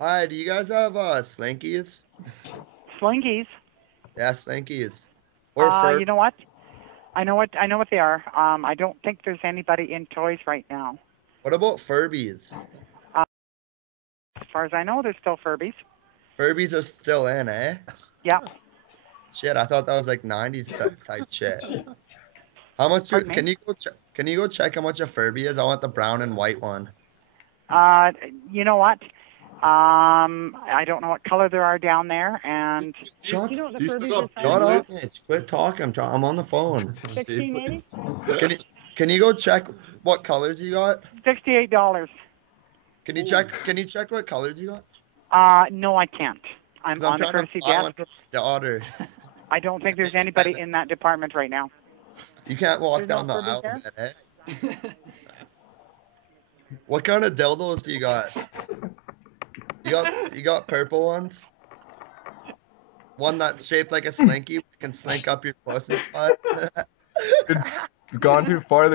Hi, do you guys have Slinkies? Slinkies. Yeah, Slinkies. Or Fur. You know what? I know what they are. I don't think there's anybody in toys right now. What about Furbies? Uh, as far as I know, there's still Furbies. Furbies are still in, eh? Yeah. Shit, I thought that was like 90s type shit. How much Pardon me? can you go check how much a Furby is? I want the brown and white one. Uh, you know what? I don't know what color there are down there, and Shut, You know what the you Furbies still are shut up, sized? Mitch. Quit talking. I'm on the phone. 1680? Can you can you go check what colors you got? $68. Can you check what colors you got? No, I can't. I'm 'Cause I'm on a trying to courtesy buy one desk. for my daughter. I don't think there's anybody in that department right now. You can't walk There's no down the Furbies aisle, there? man, eh? What kind of dildos do you got? You got purple ones? One that's shaped like a slinky, can slink up your puss and slut. Gone too far.